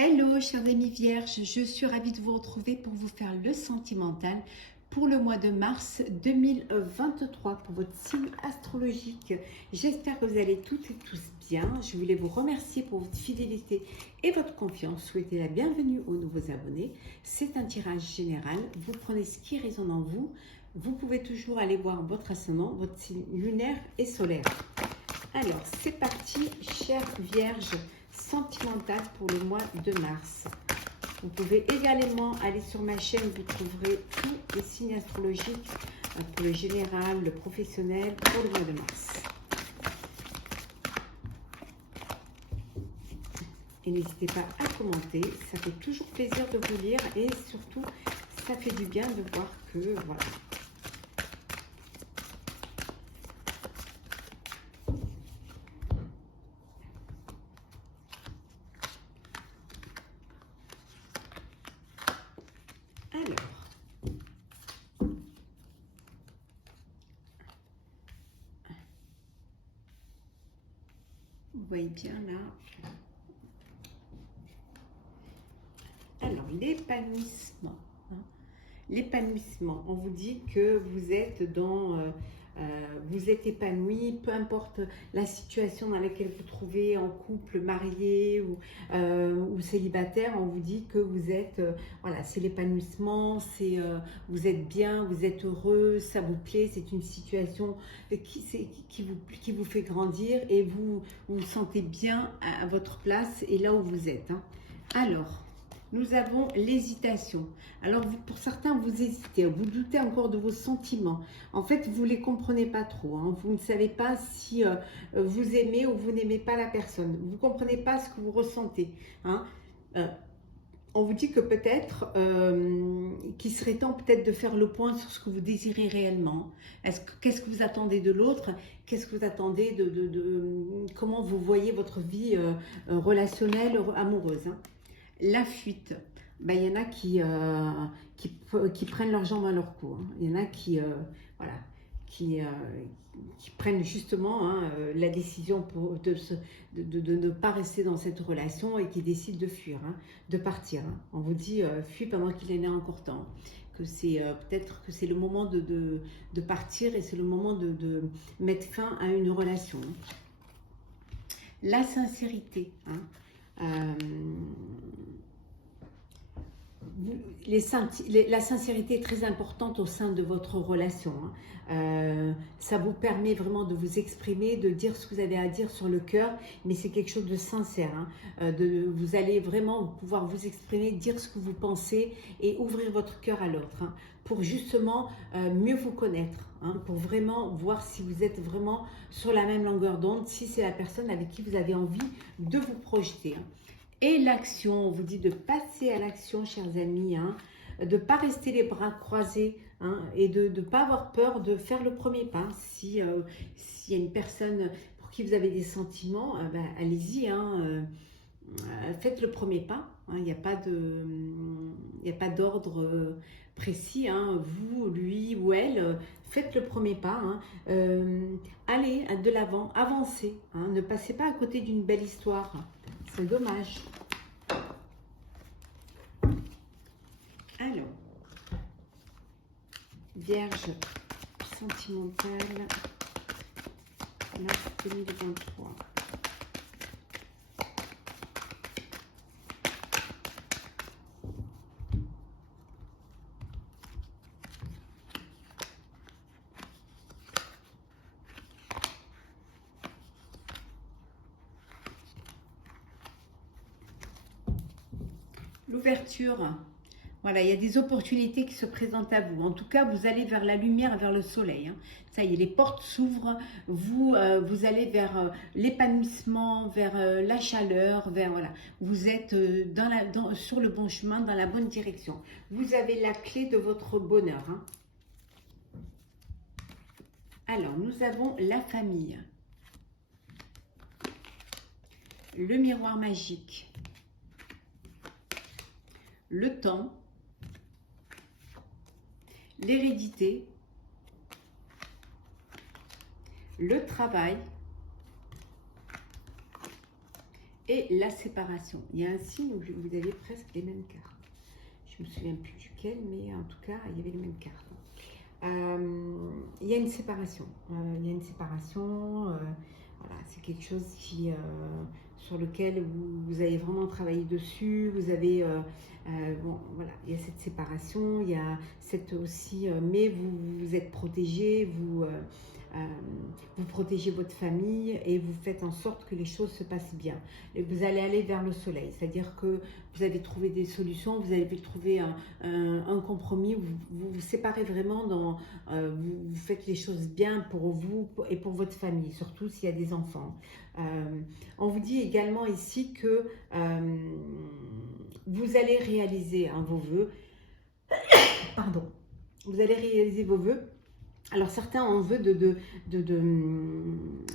Hello chers amis vierges, je suis ravie de vous retrouver pour vous faire le sentimental pour le mois de mars 2023 pour votre signe astrologique. J'espère que vous allez toutes et tous bien. Je voulais vous remercier pour votre fidélité et votre confiance. Souhaiter la bienvenue aux nouveaux abonnés. C'est un tirage général. Vous prenez ce qui résonne en vous. Vous pouvez toujours aller voir votre ascendant, votre signe lunaire et solaire. Alors, c'est parti, chère Vierge sentimentale pour le mois de mars. Vous pouvez également aller sur ma chaîne, vous trouverez tous les signes astrologiques pour le général, le professionnel, pour le mois de mars. Et n'hésitez pas à commenter, ça fait toujours plaisir de vous lire et surtout, ça fait du bien de voir que, voilà. Vous voyez bien là. Alors, l'épanouissement. L'épanouissement, on vous dit que vous êtes vous êtes épanoui, peu importe la situation dans laquelle vous trouvez, en couple, marié ou célibataire, on vous dit que vous êtes, voilà, c'est l'épanouissement, vous êtes bien, vous êtes heureux, ça vous plaît, c'est une situation qui vous fait grandir et vous vous sentez bien à votre place et là où vous êtes. Alors, nous avons l'hésitation. Alors, pour certains, vous hésitez, vous doutez encore de vos sentiments. En fait, vous ne les comprenez pas trop. Vous ne savez pas si vous aimez ou vous n'aimez pas la personne. Vous ne comprenez pas ce que vous ressentez. On vous dit que peut-être qu'il serait temps peut-être de faire le point sur ce que vous désirez réellement. Qu'est-ce que vous attendez de l'autre? Qu'est-ce que vous attendez comment vous voyez votre vie relationnelle, amoureuse? La fuite, ben, il y en a qui prennent leurs jambes à leur cou. Il y en a voilà, qui prennent justement la décision de ne pas rester dans cette relation et qui décident de fuir, de partir. On vous dit fuis pendant qu'il en est encore temps. Que c'est peut-être que c'est le moment de partir et c'est le moment de mettre fin à une relation. La sincérité. La sincérité est très importante au sein de votre relation. Ça vous permet vraiment de vous exprimer, de dire ce que vous avez à dire sur le cœur, mais c'est quelque chose de sincère. Vous allez vraiment pouvoir vous exprimer, dire ce que vous pensez et ouvrir votre cœur à l'autre pour justement mieux vous connaître, pour vraiment voir si vous êtes vraiment sur la même longueur d'onde, si c'est la personne avec qui vous avez envie de vous projeter. Et l'action, on vous dit de passer à l'action, chers amis, de ne pas rester les bras croisés et de ne pas avoir peur de faire le premier pas. S'il y a une personne pour qui vous avez des sentiments, ben, allez-y, faites le premier pas. Il n'y a pas d'ordre précis. Vous, lui ou elle, faites le premier pas. Allez de l'avant, avancez. Ne passez pas à côté d'une belle histoire. C'est dommage. Alors, Vierge sentimentale, mars 2023. L'ouverture, voilà, il y a des opportunités qui se présentent à vous. En tout cas, vous allez vers la lumière, vers le soleil. Ça y est, les portes s'ouvrent, vous allez vers l'épanouissement, vers la chaleur, voilà. Vous êtes sur le bon chemin, dans la bonne direction. Vous avez la clé de votre bonheur. Alors, nous avons la famille, le miroir magique, le temps, l'hérédité, le travail et la séparation. Il y a un signe où vous avez presque les mêmes cartes. Je me souviens plus duquel, mais en tout cas, il y avait les mêmes cartes. Il y a une séparation. Il y a une séparation. Voilà, c'est quelque chose qui, sur lequel vous avez vraiment travaillé dessus. Vous avez, bon, voilà, il y a cette séparation. Il y a cette aussi, mais vous êtes protégé. Vous protégez votre famille et vous faites en sorte que les choses se passent bien. Et vous allez aller vers le soleil, c'est-à-dire que vous avez trouvé des solutions, vous avez trouvé un compromis, vous séparez vraiment, vous faites les choses bien pour vous et pour votre famille, surtout s'il y a des enfants. On vous dit également ici que vous allez réaliser vos vœux. Pardon. Vous allez réaliser vos vœux. Alors certains ont vœu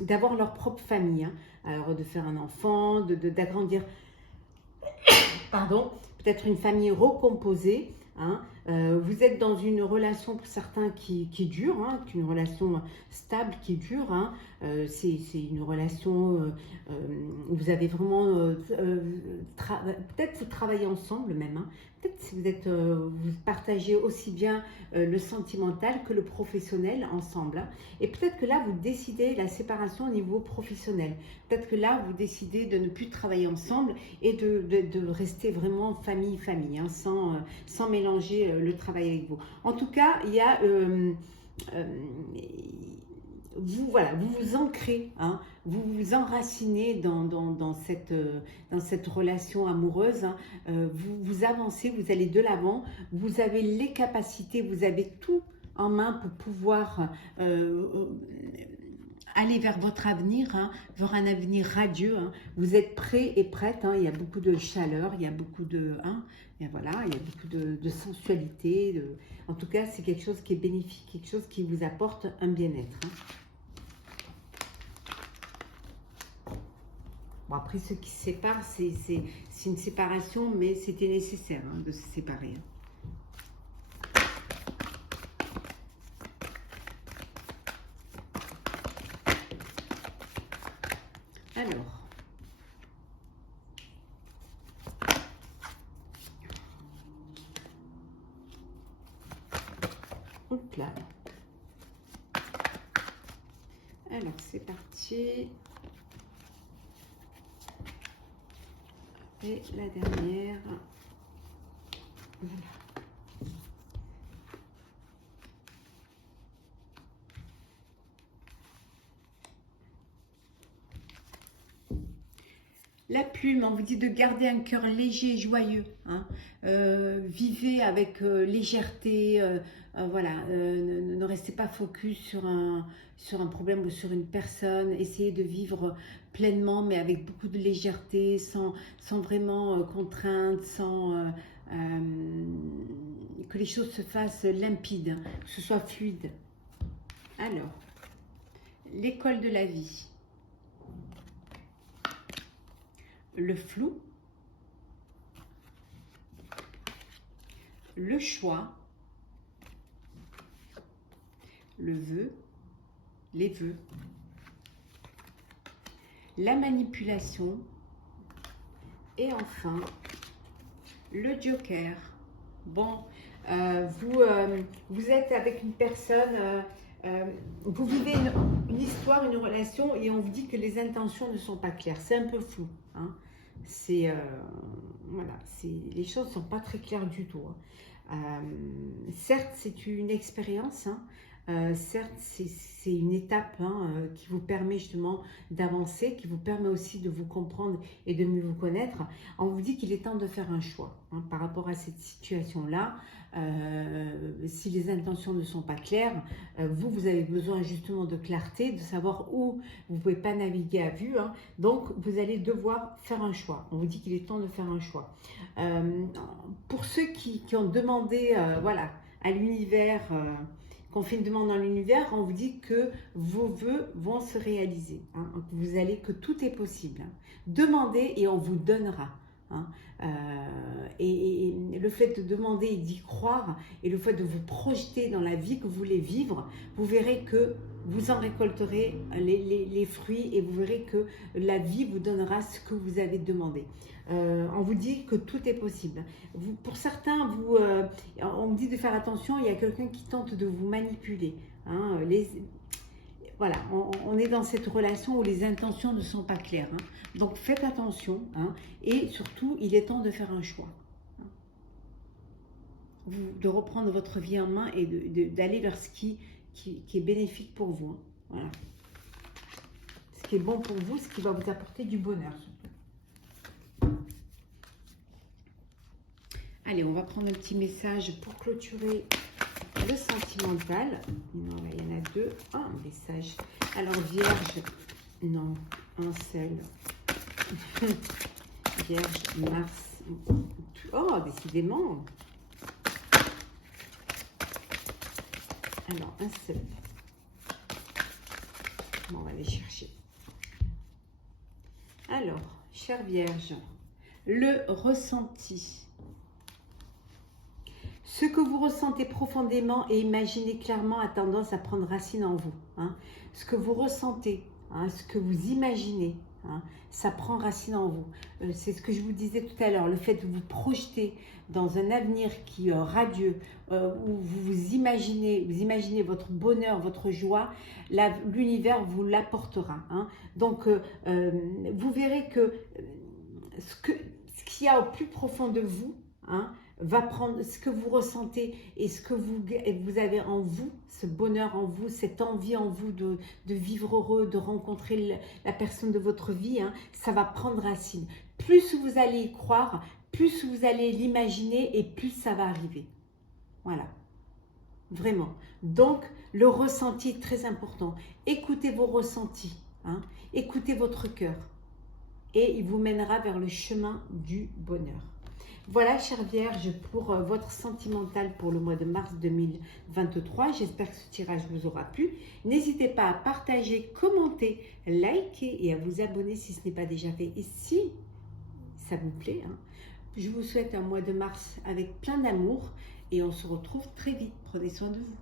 d'avoir leur propre famille, hein. Alors de faire un enfant, d'agrandir, pardon, peut-être une famille recomposée, hein. Vous êtes dans une relation pour certains qui dure, hein, une relation stable qui dure, hein. C'est une relation où vous avez vraiment, peut-être vous travaillez ensemble même, hein. Peut-être si vous partagez aussi bien le sentimental que le professionnel ensemble, hein. Et peut-être que là, vous décidez la séparation au niveau professionnel. Peut-être que là, vous décidez de ne plus travailler ensemble et de rester vraiment famille, hein, sans mélanger le travail avec vous. En tout cas, il y a... vous vous ancrez, hein, vous vous enracinez dans cette relation amoureuse, hein. Vous avancez, vous allez de l'avant, vous avez les capacités, vous avez tout en main pour pouvoir aller vers votre avenir, hein, vers un avenir radieux, hein. Vous êtes prêts et prêtes, hein. Il y a beaucoup de chaleur, il y a beaucoup de... Hein, et voilà, il y a beaucoup de sensualité. En tout cas, c'est quelque chose qui est bénéfique, quelque chose qui vous apporte un bien-être, hein. Bon, après, ceux qui se séparent, c'est une séparation, mais c'était nécessaire, hein, de se séparer, hein. Alors, hop là. Alors, c'est parti. Et la dernière. Voilà. La plume, on vous dit de garder un cœur léger et joyeux, hein. Vivez avec légèreté, voilà, ne restez pas focus sur un problème ou sur une personne. Essayez de vivre pleinement, mais avec beaucoup de légèreté, sans vraiment contrainte, sans que les choses se fassent limpides, que ce soit fluide. Alors, l'école de la vie. Le flou, le choix, le vœu, les vœux, la manipulation et enfin le joker. Bon, vous êtes avec une personne, vous vivez une histoire, une relation et on vous dit que les intentions ne sont pas claires, c'est un peu flou, hein. Voilà, les choses ne sont pas très claires du tout, hein. Certes, c'est une expérience, hein. Certes, c'est une étape, hein, qui vous permet justement d'avancer, qui vous permet aussi de vous comprendre et de mieux vous connaître. On vous dit qu'il est temps de faire un choix, hein, par rapport à cette situation-là. Si les intentions ne sont pas claires, vous avez besoin justement de clarté, de savoir où vous ne pouvez pas naviguer à vue, hein. Donc, vous allez devoir faire un choix. On vous dit qu'il est temps de faire un choix. Pour ceux qui ont demandé, voilà, à l'univers... qu'on fait une demande dans l'univers, on vous dit que vos vœux vont se réaliser, hein. Que tout est possible, hein. Demandez et on vous donnera, hein. Et le fait de demander et d'y croire, et le fait de vous projeter dans la vie que vous voulez vivre, vous verrez que vous en récolterez les fruits, et vous verrez que la vie vous donnera ce que vous avez demandé. On vous dit que tout est possible. Pour certains, on me dit de faire attention, il y a quelqu'un qui tente de vous manipuler, hein. Voilà, on est dans cette relation où les intentions ne sont pas claires, hein. Donc faites attention, hein, et surtout, il est temps de faire un choix, hein. De reprendre votre vie en main et d'aller vers ce qui est bénéfique pour vous, hein. Voilà. Ce qui est bon pour vous, ce qui va vous apporter du bonheur. Allez, on va prendre un petit message pour clôturer le sentimental. Non, là, il y en a deux. Un message. Alors, Vierge, non, un seul. Vierge, Mars. Oh, décidément. Alors, un seul. Bon, on va aller chercher. Alors, chère Vierge, le ressenti. Ce que vous ressentez profondément et imaginez clairement a tendance à prendre racine en vous, hein. Ce que vous ressentez, hein, ce que vous imaginez, hein, ça prend racine en vous. C'est ce que je vous disais tout à l'heure, le fait de vous projeter dans un avenir qui est radieux, où vous imaginez votre bonheur, votre joie, l'univers vous l'apportera, hein. Donc, vous verrez que ce qu'il y a au plus profond de vous, hein, va prendre ce que vous ressentez et ce que vous avez en vous, ce bonheur en vous, cette envie en vous de vivre heureux, de rencontrer la personne de votre vie, hein, ça va prendre racine. Plus vous allez y croire, plus vous allez l'imaginer et plus ça va arriver. Voilà, vraiment. Donc, le ressenti est très important. Écoutez vos ressentis, hein, écoutez votre cœur et il vous mènera vers le chemin du bonheur. Voilà, chère Vierge, pour votre sentimental pour le mois de mars 2023. J'espère que ce tirage vous aura plu. N'hésitez pas à partager, commenter, liker et à vous abonner si ce n'est pas déjà fait. Et si ça vous plaît, hein, je vous souhaite un mois de mars avec plein d'amour et on se retrouve très vite. Prenez soin de vous.